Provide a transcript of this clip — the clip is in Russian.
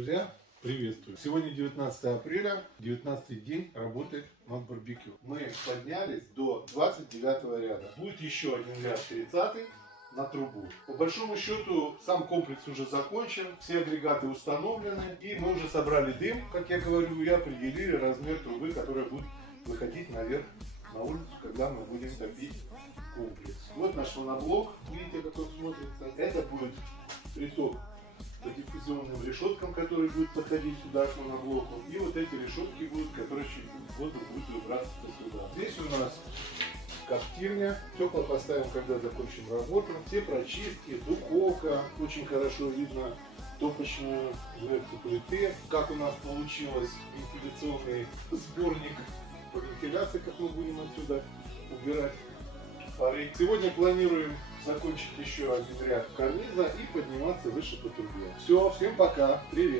Друзья, приветствую! Сегодня 19 апреля, 19 день работы над барбекю. Мы поднялись до 29 ряда. Будет еще один ряд 30 на трубу. По большому счету, сам комплекс уже закончен, все агрегаты установлены, и мы уже собрали дым, как я говорю, и определили размер трубы, которая будет выходить наверх на улицу, когда мы будем топить комплекс. Вот наш моноблок, видите, как он смотрится. Это будет приток по диффузионным решеткам, которые будут подходить сюда к моноблоку. И вот эти решетки будут, которые через воздух будут выбраться сюда. Здесь у нас коптильня. Стекла поставим, когда закончим работу. Все прочистки, духовка. Очень хорошо видно топочную дверцу плиты. Как у нас получилось вентиляционный сборник по вентиляции, как мы будем отсюда убирать пары. Сегодня планируем закончить еще один ряд карниза и подниматься выше по трубе. Все, всем пока, привет!